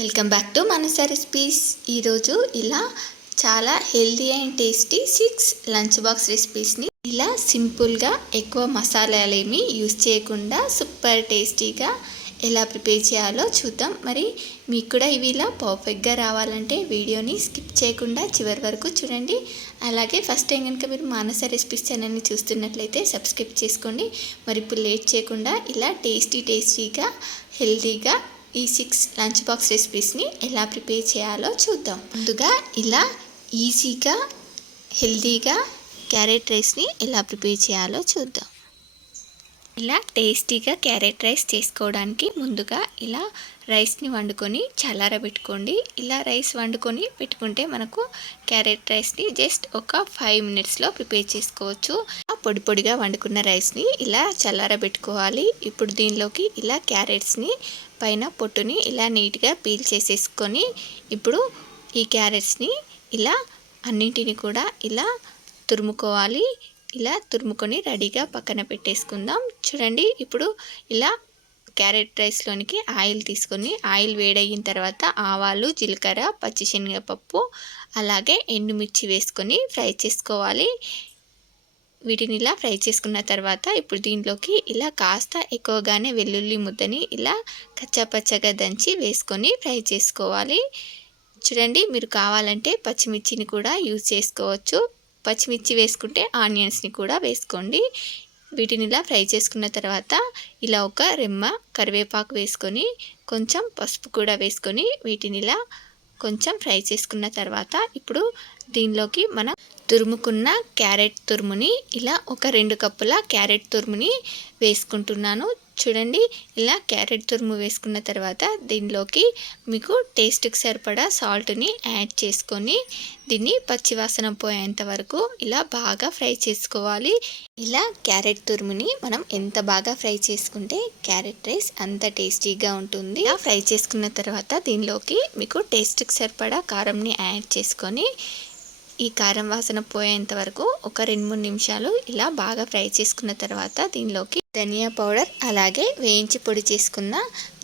Welcome back to Manasa recipes. ఈరోజు ఇలా చాలా healthy and tasty 6 lunch box రెసిపీస్ని ఇలా సింపుల్గా ఎక్కువ మసాలాలు ఏమీ యూస్ చేయకుండా సూపర్ టేస్టీగా ఎలా ప్రిపేర్ చేయాలో చూద్దాం. మరి మీకు కూడా ఇవి ఇలా పర్ఫెక్ట్గా రావాలంటే వీడియోని స్కిప్ చేయకుండా చివరి వరకు చూడండి. అలాగే ఫస్ట్ టైం కనుక మీరు మానస రెసిపీస్ ఛానల్ని చూస్తున్నట్లయితే సబ్స్క్రైబ్ చేసుకోండి. మరి ఇప్పుడు లేట్ చేయకుండా ఇలా టేస్టీగా హెల్దీగా ఈ 6 లంచ్ బాక్స్ రెసిపీస్ని ఎలా ప్రిపేర్ చేయాలో చూద్దాం. ముందుగా ఇలా ఈజీగా హెల్దీగా క్యారెట్ రైస్ని ఎలా ప్రిపేర్ చేయాలో చూద్దాం. ఇలా టేస్టీగా క్యారెట్ రైస్ చేసుకోవడానికి ముందుగా ఇలా రైస్ని వండుకొని చల్లారబెట్టుకోండి. ఇలా రైస్ వండుకొని పెట్టుకుంటే మనకు క్యారెట్ రైస్ని జస్ట్ ఒక 5 మినిట్స్లో ప్రిపేర్ చేసుకోవచ్చు. పొడి పొడిగా వండుకున్న రైస్ని ఇలా చల్లారబెట్టుకోవాలి. ఇప్పుడు దీనిలోకి ఇలా క్యారెట్స్ని పైన పొట్టుని ఇలా నీట్గా పీల్ చేసేసుకొని ఇప్పుడు ఈ క్యారెట్స్ని ఇలా అన్నింటిని కూడా ఇలా తురుముకోవాలి. ఇలా తురుముకొని రెడీగా పక్కన పెట్టేసుకుందాం. చూడండి, ఇప్పుడు ఇలా క్యారెట్ రైస్లోనికి ఆయిల్ తీసుకొని ఆయిల్ వేడయిన తర్వాత ఆవాలు, జీలకర్ర, పచ్చిశనగపప్పు అలాగే ఎండుమిర్చి వేసుకొని ఫ్రై చేసుకోవాలి. వీటిని ఇలా ఫ్రై చేసుకున్న తర్వాత ఇప్పుడు దీంట్లోకి ఇలా కాస్త ఎక్కువగానే వెల్లుల్లి ముద్దని ఇలా కచ్చాపచ్చగా దంచి వేసుకొని ఫ్రై చేసుకోవాలి. చూడండి, మీరు కావాలంటే పచ్చిమిర్చిని కూడా యూజ్ చేసుకోవచ్చు. పచ్చిమిర్చి వేసుకుంటే ఆనియన్స్ని కూడా వేసుకోండి. వీటిని ఇలా ఫ్రై చేసుకున్న తర్వాత ఇలా ఒక రెమ్మ కరివేపాకు వేసుకొని కొంచెం పసుపు కూడా వేసుకొని వీటిని ఇలా కొంచెం ఫ్రై చేసుకున్న తర్వాత ఇప్పుడు దీనిలోకి మనం తురుముకున్న క్యారెట్ తురుముని ఇలా ఒక 2 కప్పుల క్యారెట్ తురుముని వేసుకుంటున్నాను. చూడండి, ఇలా క్యారెట్ తురుము వేసుకున్న తర్వాత దీనిలోకి మీకు టేస్ట్కి సరిపడా సాల్ట్ని యాడ్ చేసుకొని దీన్ని పచ్చివాసన పోయేంత వరకు ఇలా బాగా ఫ్రై చేసుకోవాలి. ఇలా క్యారెట్ తురుముని మనం ఎంత బాగా ఫ్రై చేసుకుంటే క్యారెట్ రైస్ అంత టేస్టీగా ఉంటుంది. ఇలా ఫ్రై చేసుకున్న తర్వాత దీనిలోకి మీకు టేస్ట్కి సరిపడా కారంని యాడ్ చేసుకొని ఈ కారం వాసన పోయేంత వరకు ఒక 2-3 నిమిషాలు ఇలా బాగా ఫ్రై చేసుకున్న తర్వాత దీనిలోకి ధనియా పౌడర్ అలాగే వేయించి పొడి చేసుకున్న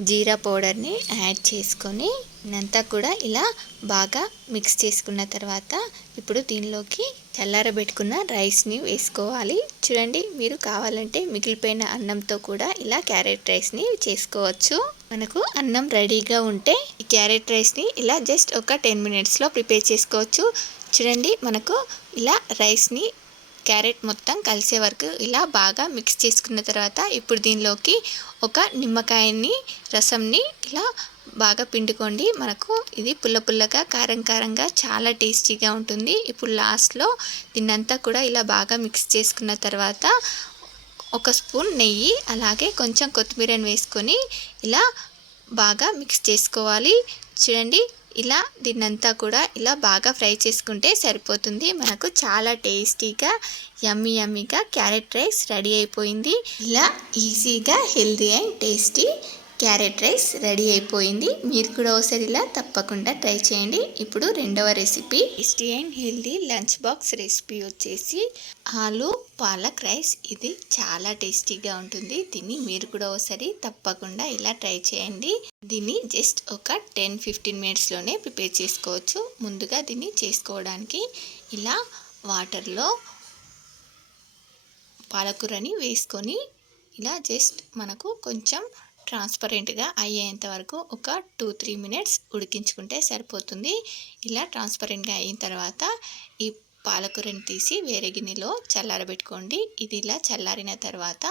జీరా పౌడర్ని యాడ్ చేసుకొని ఇదంతా కూడా ఇలా బాగా మిక్స్ చేసుకున్న తర్వాత ఇప్పుడు దీనిలోకి చల్లారబెట్టుకున్న రైస్ని వేసుకోవాలి. చూడండి, మీరు కావాలంటే మిగిలిపోయిన అన్నంతో కూడా ఇలా క్యారెట్ రైస్ని చేసుకోవచ్చు. మనకు అన్నం రెడీగా ఉంటే ఈ క్యారెట్ రైస్ని ఇలా జస్ట్ ఒక 10 మినిట్స్లో ప్రిపేర్ చేసుకోవచ్చు. చూడండి, మనకు ఇలా రైస్ని క్యారెట్ మొత్తం కలిసే వరకు ఇలా బాగా మిక్స్ చేసుకున్న తర్వాత ఇప్పుడు దీనిలోకి ఒక నిమ్మకాయని రసంని ఇలా బాగా పిండుకోండి. మనకు ఇది పుల్లగా కారంగా చాలా టేస్టీగా ఉంటుంది. ఇప్పుడు లాస్ట్లో దీన్నంతా కూడా ఇలా బాగా మిక్స్ చేసుకున్న తర్వాత ఒక స్పూన్ నెయ్యి అలాగే కొంచెం కొత్తిమీరని వేసుకొని ఇలా బాగా మిక్స్ చేసుకోవాలి. చూడండి, ఇలా దీన్నంతా కూడా ఇలా బాగా ఫ్రై చేసుకుంటే సరిపోతుంది. మనకు చాలా టేస్టీగా యమ్మీగా క్యారెట్ రైస్ రెడీ అయిపోయింది. ఇలా ఈజీగా healthy and tasty carrot rice ready అయిపోయింది. మీరు కూడా ఒకసారి ఇలా తప్పకుండా ట్రై చేయండి. ఇప్పుడు రెండవ recipe tasty and healthy lunch box recipe వచ్చేసి ఆలు పాలక్ రైస్. ఇది చాలా టేస్టీగా ఉంటుంది. దీన్ని మీరు కూడా ఒకసారి తప్పకుండా ఇలా ట్రై చేయండి. దీన్ని జస్ట్ ఒక 10-15 మినిట్స్లోనే ప్రిపేర్ చేసుకోవచ్చు. ముందుగా దీన్ని చేసుకోవడానికి ఇలా వాటర్లో పాలకూరని వేసుకొని ఇలా జస్ట్ మనకు కొంచెం ట్రాన్స్పరెంట్గా అయ్యేంత వరకు ఒక 2-3 మినిట్స్ ఉడికించుకుంటే సరిపోతుంది. ఇలా ట్రాన్స్పరెంట్గా అయిన తర్వాత ఈ పాలకూరని తీసి వేరే గిన్నెలో చల్లారబెట్టుకోండి. ఇది ఇలా చల్లారిన తర్వాత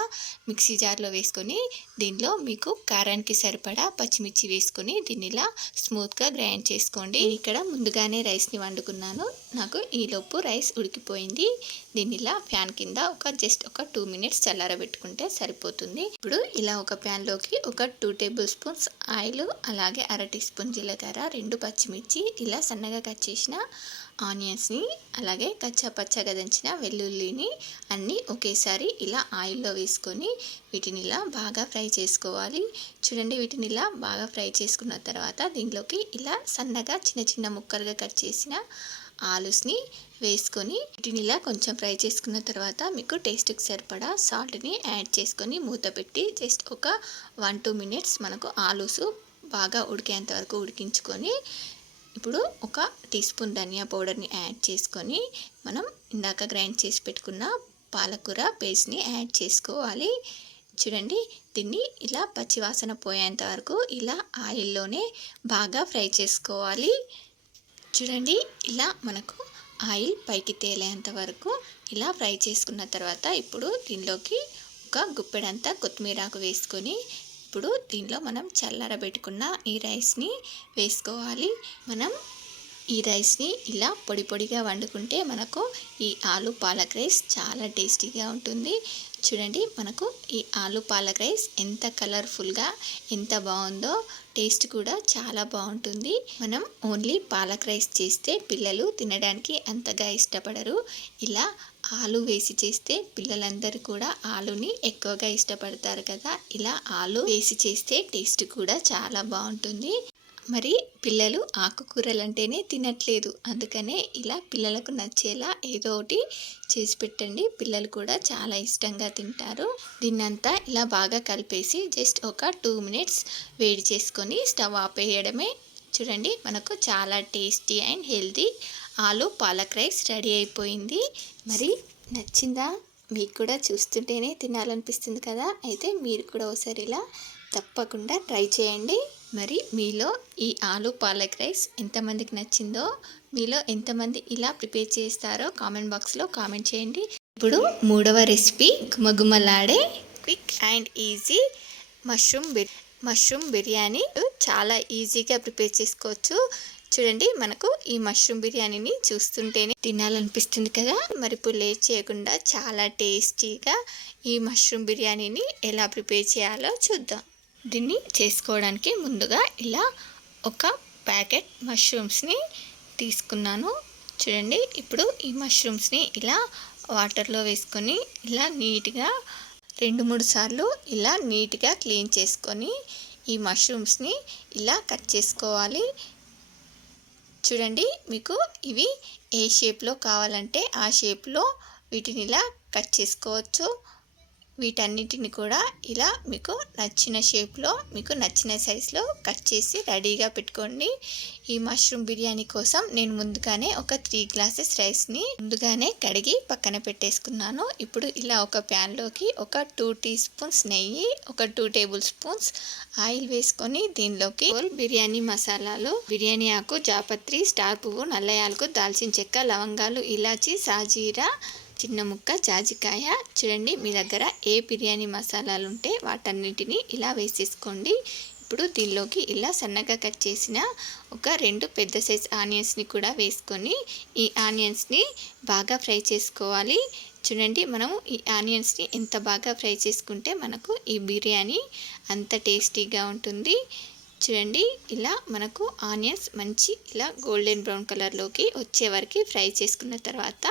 మిక్సీ జార్లో వేసుకొని దీనిలో మీకు కారానికి సరిపడా పచ్చిమిర్చి వేసుకొని దీన్ని ఇలా స్మూత్గా గ్రైండ్ చేసుకోండి. ఇక్కడ ముందుగానే రైస్ని వండుకున్నాను. నాకు ఈలోపు రైస్ ఉడికిపోయింది. దీన్ని ఇలా ఫ్యాన్ కింద జస్ట్ ఒక 2 మినిట్స్ చల్లారబెట్టుకుంటే సరిపోతుంది. ఇప్పుడు ఇలా ఒక ప్యాన్లోకి ఒక 2 టేబుల్ స్పూన్స్ ఆయిల్ అలాగే 1/2 టీ స్పూన్ జీలకర్ర, 2 పచ్చిమిర్చి ఇలా సన్నగా కట్ చేసిన ఆనియన్స్ని అలాగే కచ్చాపచ్చగా దంచిన వెల్లుల్లిని అన్నీ ఒకేసారి ఇలా ఆయిల్లో వేసుకొని వీటిని ఇలా బాగా ఫ్రై చేసుకోవాలి. చూడండి, వీటిని ఇలా బాగా ఫ్రై చేసుకున్న తర్వాత దీనిలోకి ఇలా సన్నగా చిన్న ముక్కలుగా కట్ చేసిన ఆలూస్ని వేసుకొని వీటిని ఇలా కొంచెం ఫ్రై చేసుకున్న తర్వాత మీకు టేస్ట్కి సరిపడా సాల్ట్ని యాడ్ చేసుకొని మూత పెట్టి జస్ట్ ఒక 1-2 మినిట్స్ మనకు ఆలూసు బాగా ఉడికేంత వరకు ఉడికించుకొని ఇప్పుడు ఒక టీ స్పూన్ ధనియా పౌడర్ని యాడ్ చేసుకొని మనం ఇందాక గ్రైండ్ చేసి పెట్టుకున్న పాలకూర పేస్ట్ని యాడ్ చేసుకోవాలి. చూడండి, దీన్ని ఇలా పచ్చివాసన పోయేంత వరకు ఇలా ఆయిల్లోనే బాగా ఫ్రై చేసుకోవాలి. చూడండి, ఇలా మనకు ఆయిల్ పైకి తేలేంత వరకు ఇలా ఫ్రై చేసుకున్న తర్వాత ఇప్పుడు దీనిలోకి ఒక గుప్పెడంతా కొత్తిమీరాకు వేసుకొని ఇప్పుడు దీనిలో మనం చల్లారబెట్టుకున్న ఈ రైస్ని వేసుకోవాలి. మనం ఈ రైస్ని ఇలా పొడి పొడిగా వండుకుంటే మనకు ఈ ఆలు పాలక్ రైస్ చాలా టేస్టీగా ఉంటుంది. చూడండి, మనకు ఈ ఆలు పాలక్ రైస్ ఎంత కలర్ఫుల్గా ఎంత బాగుందో, టేస్ట్ కూడా చాలా బాగుంటుంది. మనం ఓన్లీ పాలక్ రైస్ చేస్తే పిల్లలు తినడానికి అంతగా ఇష్టపడరు. ఇలా ఆలు వేసి చేస్తే పిల్లలందరూ కూడా ఆలుని ఎక్కువగా ఇష్టపడతారు కదా. ఇలా ఆలు వేసి చేస్తే టేస్ట్ కూడా చాలా బాగుంటుంది. మరి పిల్లలు ఆకుకూరలు అంటేనే తినట్లేదు, అందుకనే ఇలా పిల్లలకు నచ్చేలా ఏదో ఒకటి చేసి పెట్టండి. పిల్లలు కూడా చాలా ఇష్టంగా తింటారు. దీన్నంతా ఇలా బాగా కలిపేసి జస్ట్ ఒక 2 మినిట్స్ వేడి చేసుకొని స్టవ్ ఆపేయడమే. చూడండి, మనకు చాలా టేస్టీ అండ్ హెల్తీ ఆలు పాలక్ రైస్ రెడీ అయిపోయింది. మరి నచ్చిందా? మీకు కూడా చూస్తుంటేనే తినాలనిపిస్తుంది కదా. అయితే మీరు కూడా ఒకసారి ఇలా తప్పకుండా ట్రై చేయండి. మరి మీలో ఈ ఆలు పాలక్ రైస్ ఎంతమందికి నచ్చిందో, మీలో ఎంతమంది ఇలా ప్రిపేర్ చేస్తారో కామెంట్ బాక్స్లో కామెంట్ చేయండి. ఇప్పుడు మూడవ రెసిపీ గుమగుమలాడే quick and easy mushroom biryani చాలా ఈజీగా ప్రిపేర్ చేసుకోవచ్చు. చూడండి, మనకు ఈ మష్రూమ్ బిర్యానీని చూస్తుంటేనే తినాలనిపిస్తుంది కదా. మరి ఇప్పుడు లేట్ చేయకుండా చాలా టేస్టీగా ఈ మష్రూమ్ బిర్యానీని ఎలా ప్రిపేర్ చేయాలో చూద్దాం. దీన్ని చేసుకోవడానికి ముందుగా ఇలా ఒక ప్యాకెట్ మష్రూమ్స్ని తీసుకున్నాను. చూడండి, ఇప్పుడు ఈ మష్రూమ్స్ని ఇలా వాటర్లో వేసుకొని ఇలా నీట్గా 2-3 సార్లు ఇలా నీట్గా క్లీన్ చేసుకొని ఈ మష్రూమ్స్ని ఇలా కట్ చేసుకోవాలి. చూడండి, మీకు ఇవి ఏ షేప్లో కావాలంటే ఆ షేప్లో వీటిని ఇలా కట్ చేసుకోవచ్చు. వీటన్నిటిని కూడా ఇలా మీకు నచ్చిన షేప్లో, మీకు నచ్చిన సైజులో కట్ చేసి రెడీగా పెట్టుకోండి. ఈ మష్రూమ్ బిర్యానీ కోసం నేను ముందుగానే ఒక 3 గ్లాసెస్ రైస్ని ముందుగానే కడిగి పక్కన పెట్టేసుకున్నాను. ఇప్పుడు ఇలా ఒక ప్యాన్లోకి ఒక 2 టీ స్పూన్స్ నెయ్యి, ఒక 2 టేబుల్ స్పూన్స్ ఆయిల్ వేసుకొని దీనిలోకి బిర్యానీ మసాలాలు, బిర్యానీ ఆకు, జాపత్రి, స్టార్ పువ్వు, నల్ల యాలకు, దాల్చిన చెక్క, లవంగాలు, ఇలాచి, సాజీరా, చిన్న ముక్క జాజికాయ. చూడండి, మీ దగ్గర ఏ బిర్యానీ మసాలాలు ఉంటే వాటన్నిటిని ఇలా వేసేసుకోండి. ఇప్పుడు దీనిలోకి ఇలా సన్నగా కట్ చేసిన ఒక 2 పెద్ద సైజ్ ఆనియన్స్ని కూడా వేసుకొని ఈ ఆనియన్స్ని బాగా ఫ్రై చేసుకోవాలి. చూడండి, మనము ఈ ఆనియన్స్ని ఎంత బాగా ఫ్రై చేసుకుంటే మనకు ఈ బిర్యానీ అంత టేస్టీగా ఉంటుంది. చూడండి, ఇలా మనకు ఆనియన్స్ మంచి ఇలా గోల్డెన్ బ్రౌన్ కలర్లోకి వచ్చే వరకు ఫ్రై చేసుకున్న తర్వాత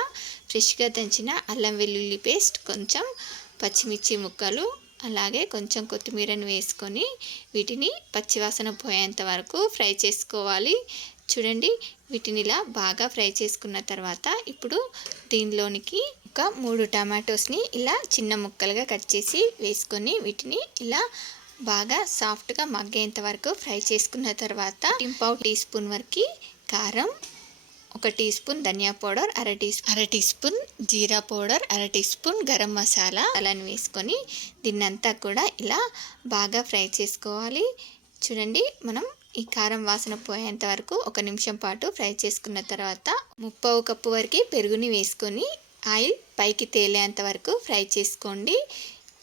ఫ్రెష్గా దంచిన అల్లం వెల్లుల్లి పేస్ట్, కొంచెం పచ్చిమిర్చి ముక్కలు, అలాగే కొంచెం కొత్తిమీరను వేసుకొని వీటిని పచ్చివాసన పోయేంత వరకు ఫ్రై చేసుకోవాలి. చూడండి, వీటిని ఇలా బాగా ఫ్రై చేసుకున్న తర్వాత ఇప్పుడు దీనిలోనికి ఒక 3 టమాటోస్ని ఇలా చిన్న ముక్కలుగా కట్ చేసి వేసుకొని వీటిని ఇలా బాగా సాఫ్ట్గా మగ్గేంత వరకు ఫ్రై చేసుకున్న తర్వాత 1/2 టీ స్పూన్ వరకు కారం, 1 టీ స్పూన్ ధనియా పౌడర్, అర టీ స్పూన్ జీరా పౌడర్, అర టీ స్పూన్ గరం మసాలా అలాని వేసుకొని దీన్నంతా కూడా ఇలా బాగా ఫ్రై చేసుకోవాలి. చూడండి, మనం ఈ కారం వాసన పోయేంత వరకు 1 నిమిషం పాటు ఫ్రై చేసుకున్న తర్వాత 1/2 కప్పు వరకు పెరుగుని వేసుకొని ఆయిల్ పైకి తేలేంత వరకు ఫ్రై చేసుకోండి.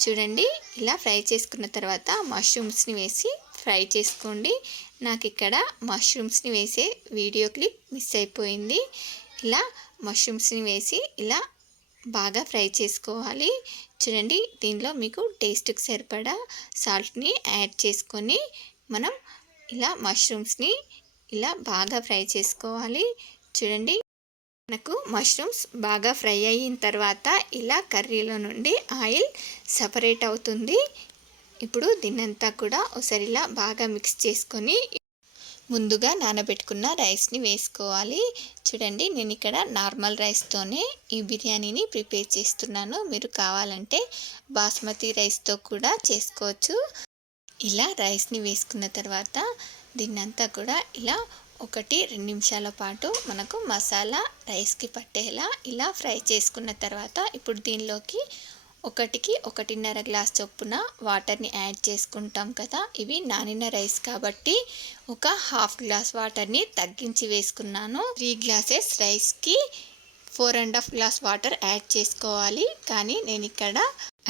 చూడండి, ఇలా ఫ్రై చేసుకున్న తర్వాత మష్రూమ్స్ని వేసి ఫ్రై చేసుకోండి. నాకు ఇక్కడ మష్రూమ్స్ని వేసే వీడియో క్లిప్ మిస్ అయిపోయింది. ఇలా మష్రూమ్స్ని వేసి ఇలా బాగా ఫ్రై చేసుకోవాలి. చూడండి, దీనిలో మీకు టేస్ట్కి సరిపడా సాల్ట్ని యాడ్ చేసుకొని మనం ఇలా మష్రూమ్స్ని ఇలా బాగా ఫ్రై చేసుకోవాలి. చూడండి, మనకు మష్రూమ్స్ బాగా ఫ్రై అయిన తర్వాత ఇలా కర్రీలో నుండి ఆయిల్ సపరేట్ అవుతుంది. ఇప్పుడు దీన్నంతా కూడా ఒకసారి ఇలా బాగా మిక్స్ చేసుకొని ముందుగా నానబెట్టుకున్న రైస్ని వేసుకోవాలి. చూడండి, నేను ఇక్కడ నార్మల్ రైస్తోనే ఈ బిర్యానీని ప్రిపేర్ చేస్తున్నాను. మీరు కావాలంటే బాస్మతి రైస్తో కూడా చేసుకోవచ్చు. ఇలా రైస్ని వేసుకున్న తర్వాత దీన్నంతా కూడా ఇలా 1-2 నిమిషాల పాటు మనకు మసాలా రైస్కి పట్టేలా ఇలా ఫ్రై చేసుకున్న తర్వాత ఇప్పుడు దీనిలోకి 1కి 1.5 గ్లాస్ చొప్పున వాటర్ని యాడ్ చేసుకుంటాం కదా. ఇవి నానిన రైస్ కాబట్టి ఒక హాఫ్ గ్లాస్ వాటర్ని తగ్గించి వేసుకున్నాను. 3 గ్లాసెస్ రైస్కి 4.5 గ్లాస్ వాటర్ యాడ్ చేసుకోవాలి. కానీ నేను ఇక్కడ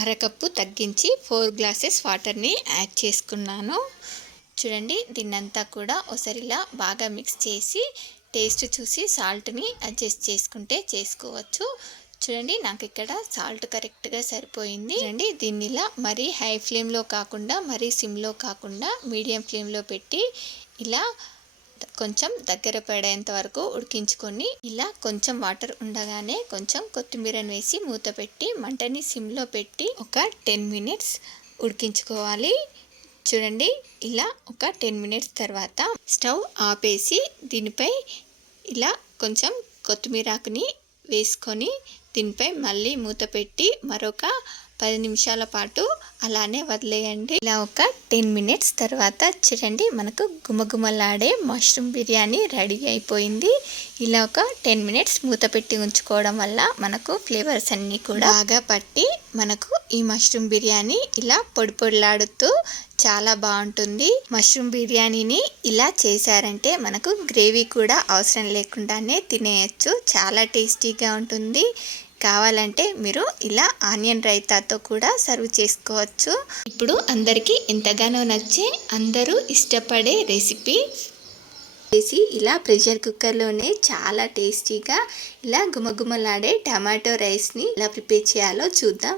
అరకప్పు తగ్గించి 4 గ్లాసెస్ వాటర్ని యాడ్ చేసుకున్నాను. చూడండి, దీన్నంతా కూడా ఒకసారిలా బాగా మిక్స్ చేసి టేస్ట్ చూసి సాల్ట్ని అడ్జస్ట్ చేసుకుంటే చేసుకోవచ్చు. చూడండి, నాకు ఇక్కడ సాల్ట్ కరెక్ట్గా సరిపోయింది. చూడండి, దీన్ని ఇలా మరీ హై ఫ్లేమ్లో కాకుండా మరీ సిమ్లో కాకుండా మీడియం ఫ్లేమ్లో పెట్టి ఇలా కొంచెం దగ్గర పడేంత వరకు ఉడికించుకొని ఇలా కొంచెం వాటర్ ఉండగానే కొంచెం కొత్తిమీరని వేసి మూత పెట్టి మంటని సిమ్లో పెట్టి ఒక 10 మినిట్స్ ఉడికించుకోవాలి. చూడండి, ఇలా ఒక 10 మినిట్స్ తర్వాత స్టవ్ ఆపేసి దీనిపై ఇలా కొంచెం కొత్తిమీరాకుని వేసుకొని దీనిపై మళ్ళీ మూత పెట్టి మరొక 10 నిమిషాల పాటు అలానే వదిలేయండి. ఇలా ఒక 10 మినిట్స్ తర్వాత చూడండి, మనకు గుమగుమలాడే మష్రూమ్ బిర్యానీ రెడీ అయిపోయింది. ఇలా ఒక 10 మినిట్స్ మూత పెట్టి ఉంచుకోవడం వల్ల మనకు ఫ్లేవర్స్ అన్నీ కూడా బాగా పట్టి మనకు ఈ మష్రూమ్ బిర్యానీ ఇలా పొడి పొడిలాడుతూ చాలా బాగుంటుంది. మష్రూమ్ బిర్యానీని ఇలా చేశారంటే మనకు గ్రేవీ కూడా అవసరం లేకుండానే తినేయచ్చు. చాలా టేస్టీగా ఉంటుంది. కావాలంటే మీరు ఇలా ఆనియన్ రైతాతో కూడా సర్వ్ చేసుకోవచ్చు. ఇప్పుడు అందరికీ ఎంతగానో నచ్చే అందరూ ఇష్టపడే రెసిపీ ఇలా ప్రెషర్ కుక్కర్లోనే చాలా టేస్టీగా ఇలా గుమగుమలాడే టమాటో రైస్ని ఎలా ప్రిపేర్ చేయాలో చూద్దాం.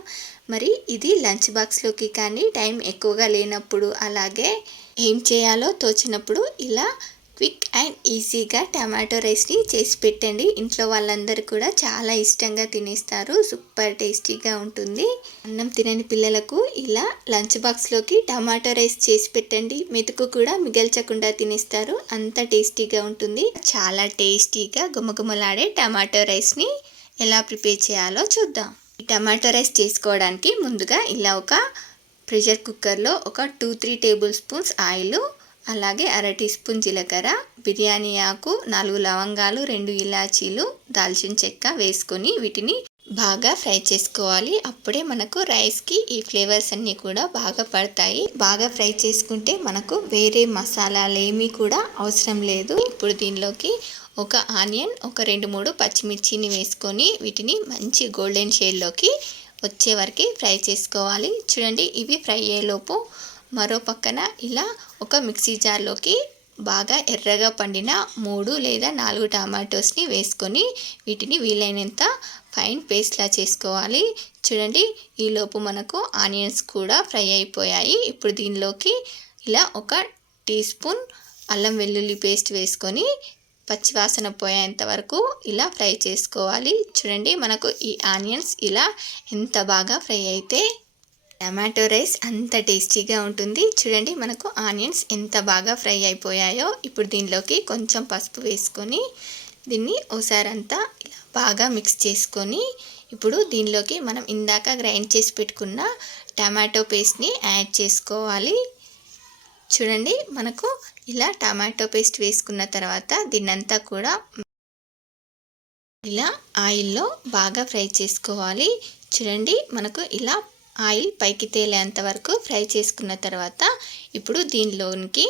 మరి ఇది లంచ్ బాక్స్లోకి కానీ టైం ఎక్కువగా లేనప్పుడు అలాగే ఏం చేయాలో తోచినప్పుడు ఇలా క్విక్ అండ్ ఈజీగా టమాటో రైస్ని చేసి పెట్టండి. ఇంట్లో వాళ్ళందరూ కూడా చాలా ఇష్టంగా తినేస్తారు. సూపర్ టేస్టీగా ఉంటుంది. అన్నం తినని పిల్లలకు ఇలా లంచ్ బాక్స్లోకి టమాటో రైస్ చేసి పెట్టండి. మెతుకు కూడా మిగల్చకుండా తినేస్తారు. అంత టేస్టీగా ఉంటుంది. చాలా టేస్టీగా గుమగుమలాడే టమాటో రైస్ని ఎలా ప్రిపేర్ చేయాలో చూద్దాం. ఈ టమాటో రైస్ చేసుకోవడానికి ముందుగా ఇలా ఒక ప్రెషర్ కుక్కర్లో ఒక 2-3 టేబుల్ స్పూన్స్ ఆయిల్, అలాగే 1/2 టీ స్పూన్ జీలకర్ర, బిర్యానీ ఆకు, 4 లవంగాలు, 2 ఇలాచీలు, దాల్చిన చెక్క వేసుకొని వీటిని బాగా ఫ్రై చేసుకోవాలి. అప్పుడే మనకు రైస్కి ఈ ఫ్లేవర్స్ అన్నీ కూడా బాగా పడతాయి. బాగా ఫ్రై చేసుకుంటే మనకు వేరే మసాలాలు ఏమీ కూడా అవసరం లేదు. ఇప్పుడు దీనిలోకి ఒక ఆనియన్, ఒక 2-3 పచ్చిమిర్చిని వేసుకొని వీటిని మంచి గోల్డెన్ షేడ్లోకి వచ్చే వరకు ఫ్రై చేసుకోవాలి. చూడండి, ఇవి ఫ్రై అయ్యేలోపు మరో పక్కన ఇలా ఒక మిక్సీ జార్లోకి బాగా ఎర్రగా పండిన 3 లేదా 4 టమాటోస్ని వేసుకొని వీటిని వీలైనంత ఫైన్ పేస్ట్లా చేసుకోవాలి. చూడండి, ఈలోపు మనకు ఆనియన్స్ కూడా ఫ్రై అయిపోయాయి. ఇప్పుడు దీనిలోకి ఇలా ఒక టీ స్పూన్ అల్లం వెల్లుల్లి పేస్ట్ వేసుకొని పచ్చివాసన పోయేంత వరకు ఇలా ఫ్రై చేసుకోవాలి. చూడండి, మనకు ఈ ఆనియన్స్ ఇలా ఎంత బాగా ఫ్రై అయితే టమాటో రైస్ అంత టేస్టీగా ఉంటుంది. చూడండి, మనకు ఆనియన్స్ ఎంత బాగా ఫ్రై అయిపోయాయో. ఇప్పుడు దీనిలోకి కొంచెం పసుపు వేసుకొని దీన్ని ఒకసారి అంతా ఇలా బాగా మిక్స్ చేసుకొని ఇప్పుడు దీనిలోకి మనం ఇందాక గ్రైండ్ చేసి పెట్టుకున్న టమాటో పేస్ట్ని యాడ్ చేసుకోవాలి. చూడండి, మనకు ఇలా టమాటో పేస్ట్ వేసుకున్న తర్వాత దీన్నంతా కూడా ఇలా ఆయిల్లో బాగా ఫ్రై చేసుకోవాలి. చూడండి, మనకు ఇలా ఆయిల్ పైకి తేలేంత వరకు ఫ్రై చేసుకున్న తర్వాత ఇప్పుడు దీనిలోనికి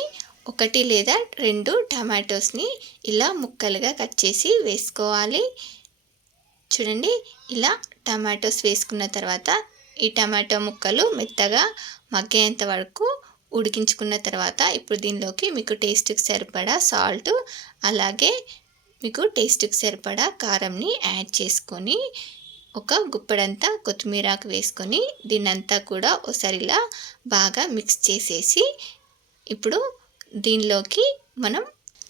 1 లేదా 2 టమాటోస్ని ఇలా ముక్కలుగా కట్ చేసి వేసుకోవాలి. చూడండి, ఇలా టమాటోస్ వేసుకున్న తర్వాత ఈ టమాటో ముక్కలు మెత్తగా మగ్గేంత వరకు ఉడికించుకున్న తర్వాత ఇప్పుడు దీనిలోకి మీకు టేస్ట్కి సరిపడా సాల్ట్, అలాగే మీకు టేస్ట్కి సరిపడా కారంని యాడ్ చేసుకొని ఒక గుప్పెడంతా కొత్తిమీరాకు వేసుకొని దీన్నంతా కూడా ఒకసారిలా బాగా మిక్స్ చేసేసి ఇప్పుడు దీనిలోకి మనం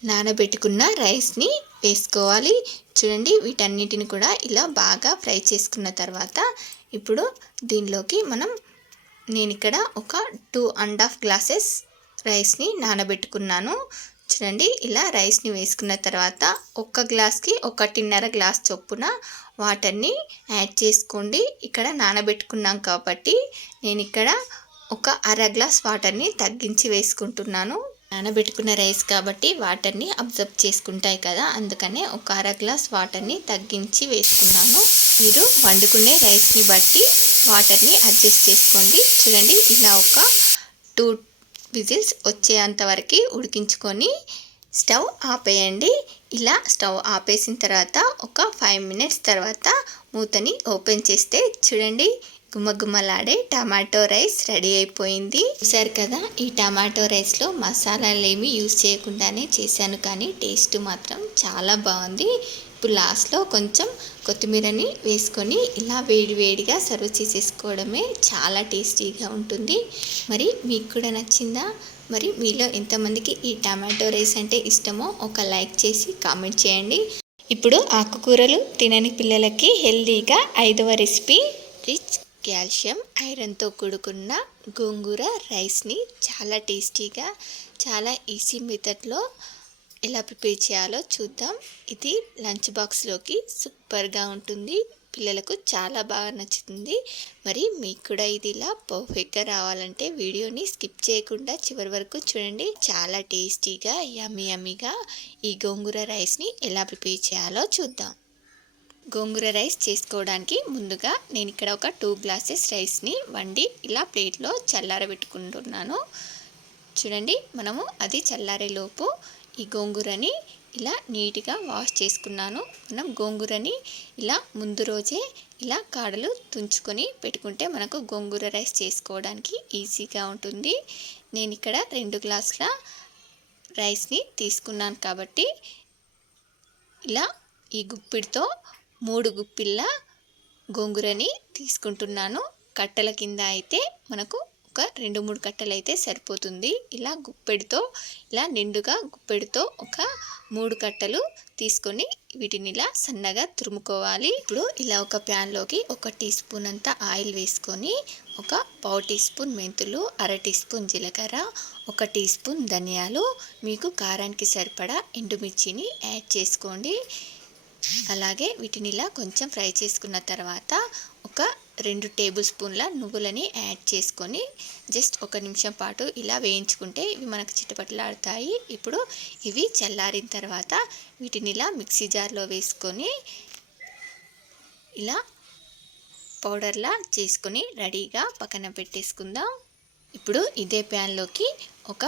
నానబెట్టుకున్న రైస్ని వేసుకోవాలి. చూడండి, వీటన్నిటిని కూడా ఇలా బాగా ఫ్రై చేసుకున్న తర్వాత ఇప్పుడు దీనిలోకి నేను ఇక్కడ ఒక 2.5 గ్లాసెస్ రైస్ని నానబెట్టుకున్నాను. చూడండి, ఇలా రైస్ని వేసుకున్న తర్వాత 1 గ్లాస్కి 1.5 గ్లాస్ చొప్పున వాటర్ని యాడ్ చేసుకోండి. ఇక్కడ నానబెట్టుకున్నాం కాబట్టి నేను ఇక్కడ ఒక అర గ్లాస్ వాటర్ని తగ్గించి వేసుకుంటున్నాను. నానబెట్టుకున్న రైస్ కాబట్టి వాటర్ని అబ్జర్వ్ చేసుకుంటాయి కదా, అందుకనే ఒక అర గ్లాస్ వాటర్ని తగ్గించి వేసుకున్నాను. మీరు వండుకునే రైస్ని బట్టి వాటర్ని అడ్జస్ట్ చేసుకోండి. చూడండి, ఇలా ఒక 2 విజిల్స్ వచ్చేంత వరకు ఉడికించుకొని స్టవ్ ఆపేయండి. ఇలా స్టవ్ ఆపేసిన తర్వాత ఒక 5 మినిట్స్ తర్వాత మూతని ఓపెన్ చేస్తే చూడండి, గుమ్మగుమ్మలాడే టమాటో రైస్ రెడీ అయిపోయింది. చూసారు కదా, ఈ టమాటో రైస్లో మసాలాలు ఏమీ యూజ్ చేయకుండానే చేశాను, కానీ టేస్ట్ మాత్రం చాలా బాగుంది. ఇప్పుడు లాస్ట్లో కొంచెం కొత్తిమీరని వేసుకొని ఇలా వేడివేడిగా సర్వ్ చేసేసుకోవడమే చాలా టేస్టీగా ఉంటుంది. మరి మీకు కూడా నచ్చిందా? మరి మీలో ఎంతమందికి ఈ టమాటో రైస్ అంటే ఇష్టమో ఒక లైక్ చేసి కామెంట్ చేయండి. ఇప్పుడు ఆకుకూరలు తినని పిల్లలకి హెల్దీగా 5వ రెసిపీ, రిచ్ కాల్షియం ఐరన్తో కూడుకున్న గోంగూర రైస్ని చాలా టేస్టీగా, చాలా ఈజీ మెథడ్లో ఎలా ప్రిపేర్ చేయాలో చూద్దాం. ఇది లంచ్ బాక్స్లోకి సూపర్గా ఉంటుంది, పిల్లలకు చాలా బాగా నచ్చుతుంది. మరి మీకు కూడా ఇది ఇలా పర్ఫెక్ట్గా రావాలంటే వీడియోని స్కిప్ చేయకుండా చివరి వరకు చూడండి. చాలా టేస్టీగా, యమ్మీగా ఈ గోంగూర రైస్ని ఎలా ప్రిపేర్ చేయాలో చూద్దాం. గోంగూర రైస్ చేసుకోవడానికి ముందుగా నేను ఇక్కడ ఒక 2 గ్లాసెస్ రైస్ని వండి ఇలా ప్లేట్లో చల్లారబెట్టుకుంటున్నాను. చూడండి, మనము అది చల్లారేలోపు ఈ గోంగూరని ఇలా నీట్గా వాష్ చేసుకున్నాను. మనం గోంగూరని ఇలా ముందు రోజే ఇలా కాడలు తుంచుకొని పెట్టుకుంటే మనకు గోంగూర రైస్ చేసుకోవడానికి ఈజీగా ఉంటుంది. నేను ఇక్కడ 2 గ్లాసుల రైస్ని తీసుకున్నాను కాబట్టి ఇలా ఈ గుప్పిడితో 3 గుప్పిళ్ళ గోంగూరని తీసుకుంటున్నాను. కట్టల కింద అయితే మనకు ఒక 2-3 కట్టలు అయితే సరిపోతుంది. ఇలా గుప్పెడితో, ఇలా నిండుగా గుప్పెడితో ఒక 3 కట్టలు తీసుకొని వీటిని ఇలా సన్నగా తురుముకోవాలి. ఇప్పుడు ఇలా ఒక ప్యాన్లోకి 1 టీ స్పూన్ అంత ఆయిల్ వేసుకొని ఒక 1/2 టీ స్పూన్ మెంతులు, 1/2 టీ స్పూన్ జీలకర్ర, 1 టీ స్పూన్ ధనియాలు, మీకు కారానికి సరిపడా ఎండుమిర్చిని యాడ్ చేసుకోండి. అలాగే వీటిని ఇలా కొంచెం ఫ్రై చేసుకున్న తర్వాత ఒక 2 టేబుల్ స్పూన్ల నువ్వులని యాడ్ చేసుకొని జస్ట్ 1 నిమిషం పాటు ఇలా వేయించుకుంటే ఇవి మనకు చిటపటలాడతాయి. ఇప్పుడు ఇవి చల్లారిన తర్వాత వీటిని ఇలా మిక్సీ జార్లో వేసుకొని ఇలా పౌడర్లా చేసుకొని రెడీగా పక్కన పెట్టేసుకుందాం. ఇప్పుడు ఇదే ప్యాన్లోకి ఒక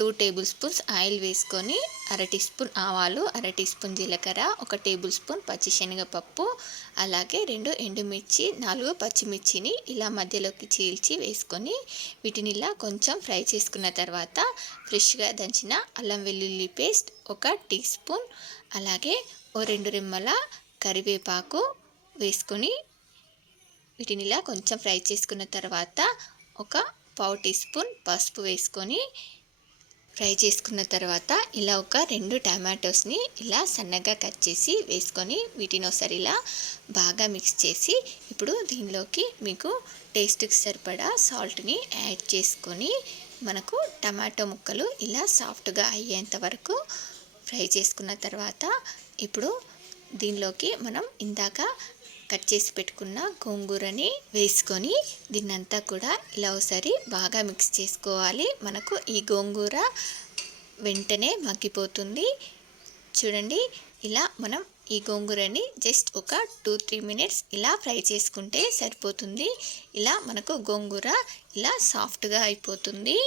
2 టేబుల్ స్పూన్స్ ఆయిల్ వేసుకొని 1/2 టీ స్పూన్ ఆవాలు, 1/2 టీ స్పూన్ జీలకర్ర, 1 టేబుల్ స్పూన్ పచ్చిశనగపప్పు, అలాగే 2 ఎండుమిర్చి, 4 పచ్చిమిర్చిని ఇలా మధ్యలోకి చీల్చి వేసుకొని వీటిని ఇలా కొంచెం ఫ్రై చేసుకున్న తర్వాత ఫ్రెష్గా దంచిన అల్లం వెల్లుల్లి పేస్ట్ 1 టీ స్పూన్, అలాగే 2 రెమ్మల కరివేపాకు వేసుకొని వీటిని ఇలా కొంచెం ఫ్రై చేసుకున్న తర్వాత ఒక 1/2 టీ స్పూన్ పసుపు వేసుకొని ఫ్రై చేసుకున్న తర్వాత ఇలా ఒక 2 టమాటోస్ని ఇలా సన్నగా కట్ చేసి వేసుకొని వీటిని ఒకసారి ఇలా బాగా మిక్స్ చేసి ఇప్పుడు దీనిలోకి మీకు టేస్ట్కి సరిపడా సాల్ట్ని యాడ్ చేసుకొని మనకు టమాటో ముక్కలు ఇలా సాఫ్ట్గా అయ్యేంత వరకు ఫ్రై చేసుకున్న తర్వాత ఇప్పుడు దీనిలోకి మనం ఇందాక కట్ చేసి పెట్టుకున్న గోంగూరని వేసుకొని దీన్నంతా కూడా ఇలా ఒకసారి బాగా మిక్స్ చేసుకోవాలి. మనకు ఈ గోంగూర వెంటనే మగ్గిపోతుంది. చూడండి, ఇలా మనం ఈ గోంగూరని జస్ట్ ఒక 2-3 మినిట్స్ ఇలా ఫ్రై చేసుకుంటే సరిపోతుంది. ఇలా మనకు గోంగూర ఇలా సాఫ్ట్గా అయిపోతుంది.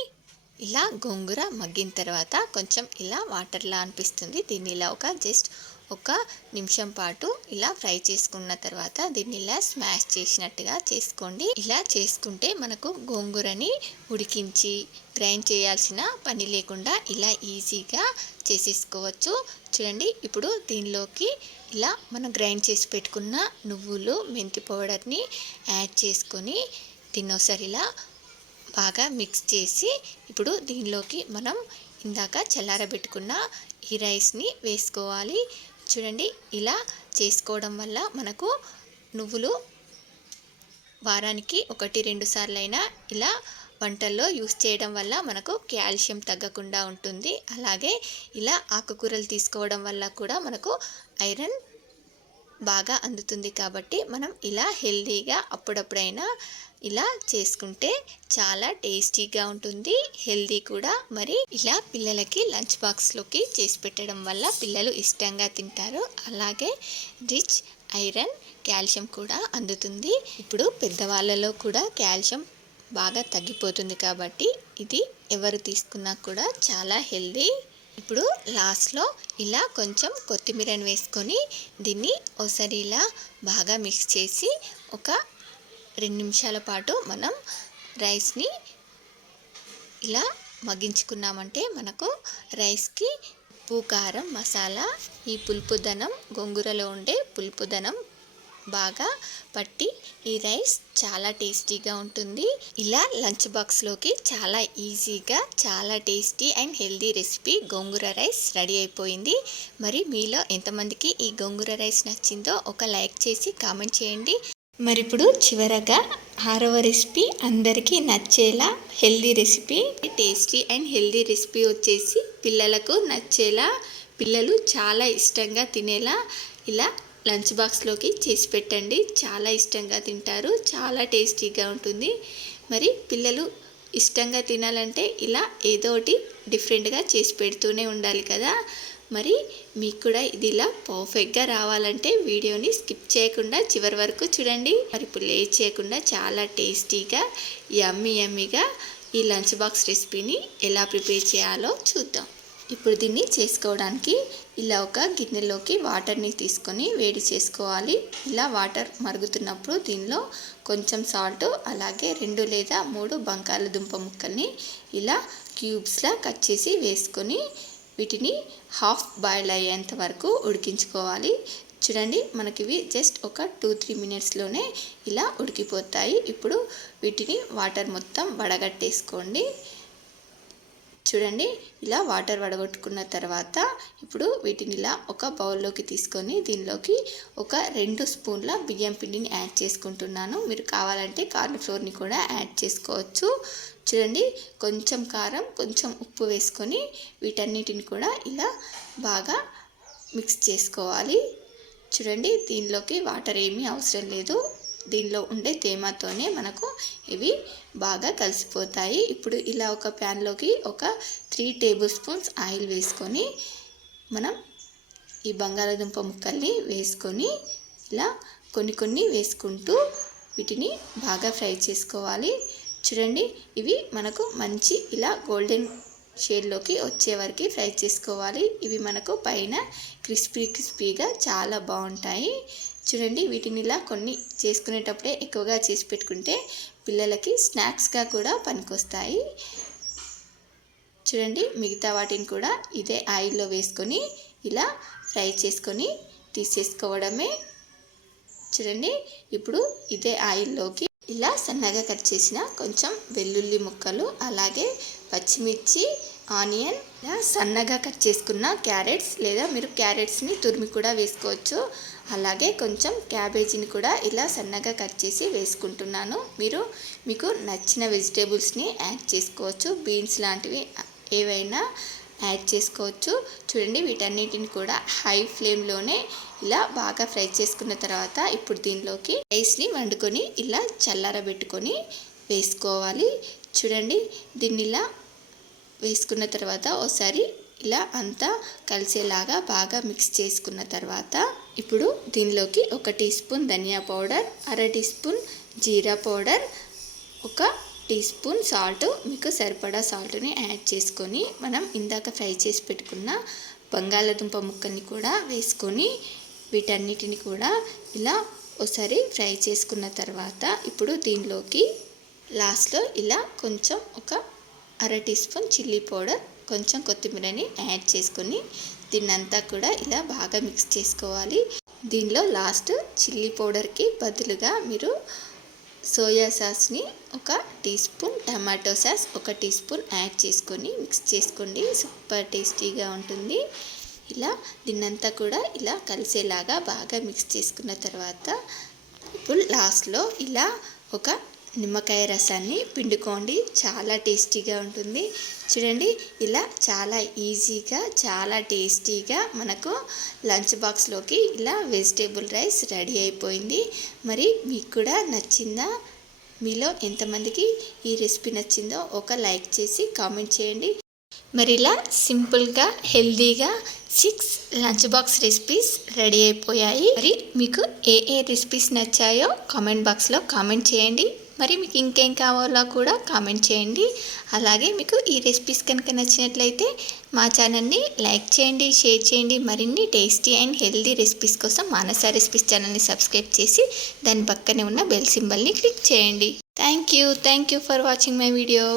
ఇలా గోంగూర మగ్గిన తర్వాత కొంచెం ఇలా వాటర్లా అనిపిస్తుంది. దీన్ని ఇలా జస్ట్ 1 నిమిషం పాటు ఇలా ఫ్రై చేసుకున్న తర్వాత దీన్ని ఇలా స్మాష్ చేసినట్టుగా చేసుకోండి. ఇలా చేసుకుంటే మనకు గోంగూరని ఉడికించి గ్రైండ్ చేయాల్సిన పని లేకుండా ఇలా ఈజీగా చేసేసుకోవచ్చు. చూడండి, ఇప్పుడు దీనిలోకి ఇలా మనం గ్రైండ్ చేసి పెట్టుకున్న నువ్వులు, మెంతి పౌడర్ని యాడ్ చేసుకొని దీన్ని ఒకసారి ఇలా బాగా మిక్స్ చేసి ఇప్పుడు దీనిలోకి మనం ఇందాక చల్లారబెట్టుకున్న ఈ రైస్ని వేసుకోవాలి. చూడండి, ఇలా చేసుకోవడం వల్ల మనకు నువ్వులు వారానికి 1-2 సార్లైనా ఇలా వంటల్లో యూస్ చేయడం వల్ల మనకు కాల్షియం తగ్గకుండా ఉంటుంది. అలాగే ఇలా ఆకుకూరలు తీసుకోవడం వల్ల కూడా మనకు ఐరన్ బాగా అందుతుంది కాబట్టి మనం ఇలా హెల్తీగా అప్పుడప్పుడైనా ఇలా చేసుకుంటే చాలా టేస్టీగా ఉంటుంది, హెల్తీ కూడా. మరి ఇలా పిల్లలకి లంచ్ బాక్స్లోకి చేసి పెట్టడం వల్ల పిల్లలు ఇష్టంగా తింటారు. అలాగే రిచ్ ఐరన్, కాల్షియం కూడా అందుతుంది. ఇప్పుడు పెద్దవాళ్ళలో కూడా కాల్షియం బాగా తగ్గిపోతుంది కాబట్టి ఇది ఎవరు తీసుకున్నా కూడా చాలా హెల్తీ. ఇప్పుడు లాస్ట్లో ఇలా కొంచెం కొత్తిమీరని వేసుకొని దీన్ని ఒకసారి ఇలా బాగా మిక్స్ చేసి ఒక 2 నిమిషాల పాటు మనం రైస్ని ఇలా మగ్గించుకున్నామంటే మనకు రైస్కి ఉప్పు, కారం, మసాలా, ఈ పులుపుదనం, గోంగూరలో ఉండే పులుపుదనం బాగా పట్టి ఈ రైస్ చాలా టేస్టీగా ఉంటుంది. ఇలా లంచ్ బాక్స్లోకి చాలా ఈజీగా చాలా tasty and healthy recipe gongura rice ready అయిపోయింది. మరి మీలో ఎంతమందికి ఈ గోంగూర రైస్ నచ్చిందో ఒక లైక్ చేసి కామెంట్ చేయండి. మరి ఇప్పుడు చివరగా 6వ రెసిపీ అందరికీ నచ్చేలా healthy recipe, tasty and healthy recipe వచ్చేసి పిల్లలకు నచ్చేలా, పిల్లలు చాలా ఇష్టంగా తినేలా ఇలా లంచ్ బాక్స్లోకి చేసి పెట్టండి. చాలా ఇష్టంగా తింటారు, చాలా టేస్టీగా ఉంటుంది. మరి పిల్లలు ఇష్టంగా తినాలంటే ఇలా ఏదో ఒకటి డిఫరెంట్గా చేసి పెడుతూనే ఉండాలి కదా. మరి మీకు కూడా ఇది ఇలా పర్ఫెక్ట్గా రావాలంటే వీడియోని స్కిప్ చేయకుండా చివరి వరకు చూడండి. మరి ఇప్పుడు లేట్ చేయకుండా చాలా టేస్టీగా యమ్మీగా ఈ లంచ్ బాక్స్ రెసిపీని ఎలా ప్రిపేర్ చేయాలో చూద్దాం. ఇప్పుడు దీన్ని చేసుకోవడానికి ఇలా ఒక గిన్నెలోకి వాటర్ని తీసుకొని వేడి చేసుకోవాలి. ఇలా వాటర్ మరుగుతున్నప్పుడు దీనిలో కొంచెం సాల్ట్, అలాగే 2 లేదా 3 బంగాళదుంప ముక్కల్ని ఇలా క్యూబ్స్లా కట్ చేసి వేసుకొని వీటిని హాఫ్ బాయిల్ అయ్యేంత వరకు ఉడికించుకోవాలి. చూడండి, మనకి ఇవి జస్ట్ ఒక 2-3 మినిట్స్లోనే ఇలా ఉడికిపోతాయి. ఇప్పుడు వీటిని వాటర్ మొత్తం వడగట్టేసుకోండి. చూడండి, ఇలా వాటర్ వడగొట్టుకున్న తర్వాత ఇప్పుడు వీటిని ఇలా ఒక బౌల్లోకి తీసుకొని దీనిలోకి ఒక 2 స్పూన్ల బియ్యం పిండిని యాడ్ చేసుకుంటున్నాను. మీరు కావాలంటే కార్న్ ఫ్లోర్ని కూడా యాడ్ చేసుకోవచ్చు. చూడండి, కొంచెం కారం, కొంచెం ఉప్పు వేసుకొని వీటన్నిటిని కూడా ఇలా బాగా మిక్స్ చేసుకోవాలి. చూడండి, దీనిలోకి వాటర్ ఏమీ అవసరం లేదు. దీనిలో ఉండే తేమతోనే మనకు ఇవి బాగా కలిసిపోతాయి. ఇప్పుడు ఇలా ఒక ప్యాన్లోకి ఒక 3 టేబుల్ స్పూన్స్ ఆయిల్ వేసుకొని మనం ఈ బంగాళాదుంప ముక్కల్ని వేసుకొని ఇలా కొన్ని వేసుకుంటూ వీటిని బాగా ఫ్రై చేసుకోవాలి. చూడండి, ఇవి మనకు మంచి ఇలా గోల్డెన్ షేడ్లోకి వచ్చే వరకు ఫ్రై చేసుకోవాలి. ఇవి మనకు పైన క్రిస్పీగా చాలా బాగుంటాయి. చూడండి, వీటిని ఇలా కొన్ని చేసుకునేటప్పుడే ఎక్కువగా చేసి పెట్టుకుంటే పిల్లలకి స్నాక్స్గా కూడా పనికొస్తాయి. చూడండి, మిగతా వాటిని కూడా ఇదే ఆయిల్లో వేసుకొని ఇలా ఫ్రై చేసుకొని తీసేసుకోవడమే. చూడండి, ఇప్పుడు ఇదే ఆయిల్లోకి ఇలా సన్నగా కట్ చేసిన కొంచెం వెల్లుల్లి ముక్కలు, అలాగే పచ్చిమిర్చి, ఆనియన్, సన్నగా కట్ చేసుకున్న క్యారెట్స్, లేదా మీరు క్యారెట్స్ని తురిమి కూడా వేసుకోవచ్చు. అలాగే కొంచెం క్యాబేజీని కూడా ఇలా సన్నగా కట్ చేసి వేసుకుంటున్నాను. మీకు నచ్చిన వెజిటేబుల్స్ని యాడ్ చేసుకోవచ్చు. బీన్స్ లాంటివి ఏవైనా యాడ్ చేసుకోవచ్చు. చూడండి, వీటన్నిటిని కూడా హై ఫ్లేమ్లోనే ఇలా బాగా ఫ్రై చేసుకున్న తర్వాత ఇప్పుడు దీనిలోకి రైస్ని వండుకొని ఇలా చల్లారబెట్టుకొని వేసుకోవాలి. చూడండి, దీన్ని ఇలా వేసుకున్న తర్వాత ఒకసారి ఇలా అంతా కలిసేలాగా బాగా మిక్స్ చేసుకున్న తర్వాత ఇప్పుడు దీనిలోకి 1 టీ స్పూన్ ధనియా పౌడర్, 1/2 టీ స్పూన్ జీరా పౌడర్, 1 టీ స్పూన్ సాల్ట్, మీకు సరిపడా సాల్ట్ని యాడ్ చేసుకొని మనం ఇందాక ఫ్రై చేసి పెట్టుకున్న బంగాళాదుంప ముక్కల్ని కూడా వేసుకొని వీటన్నిటిని కూడా ఇలా ఒకసారి ఫ్రై చేసుకున్న తర్వాత ఇప్పుడు దీనిలోకి లాస్ట్లో ఇలా కొంచెం 1/2 టీ స్పూన్ చిల్లీ పౌడర్, కొంచెం కొత్తిమీరని యాడ్ చేసుకొని దీన్నంతా కూడా ఇలా బాగా మిక్స్ చేసుకోవాలి. దీనిలో లాస్ట్ చిల్లీ పౌడర్కి బదులుగా మీరు సోయా సాస్ని 1 teaspoon, tomato sauce 1 teaspoon add చేసుకొని మిక్స్ చేసుకోండి. సూపర్ టేస్టీగా ఉంటుంది. ఇలా దీన్నంతా కూడా ఇలా కలిసేలాగా బాగా మిక్స్ చేసుకున్న తర్వాత ఇప్పుడు లాస్ట్లో ఇలా ఒక నిమ్మకాయ రసాన్ని పిండుకోండి, చాలా టేస్టీగా ఉంటుంది. చూడండి, ఇలా చాలా ఈజీగా చాలా టేస్టీగా మనకు లంచ్ బాక్స్లోకి ఇలా వెజిటేబుల్ రైస్ రెడీ అయిపోయింది. మరి మీకు కూడా నచ్చిందా? మీలో ఎంతమందికి ఈ రెసిపీ నచ్చిందో ఒక లైక్ చేసి కామెంట్ చేయండి. మరి ఇలా సింపుల్గా హెల్దీగా 6 లంచ్ బాక్స్ రెసిపీస్ రెడీ అయిపోయాయి. మరి మీకు ఏ రెసిపీస్ నచ్చాయో కామెంట్ బాక్స్లో కామెంట్ చేయండి. మరి మీకు ఇంకేం కావాలో కూడా కామెంట్ చేయండి. అలాగే మీకు ఈ రెసిపీస్ కనుక నచ్చినట్లయితే మా ఛానల్ని లైక్ చేయండి, షేర్ చేయండి. మరిన్ని టేస్టీ అండ్ హెల్దీ రెసిపీస్ కోసం మానస రెసిపీస్ ఛానల్ని సబ్స్క్రైబ్ చేసి దాని పక్కనే ఉన్న బెల్ సింబల్ని క్లిక్ చేయండి. Thank you for watching my video.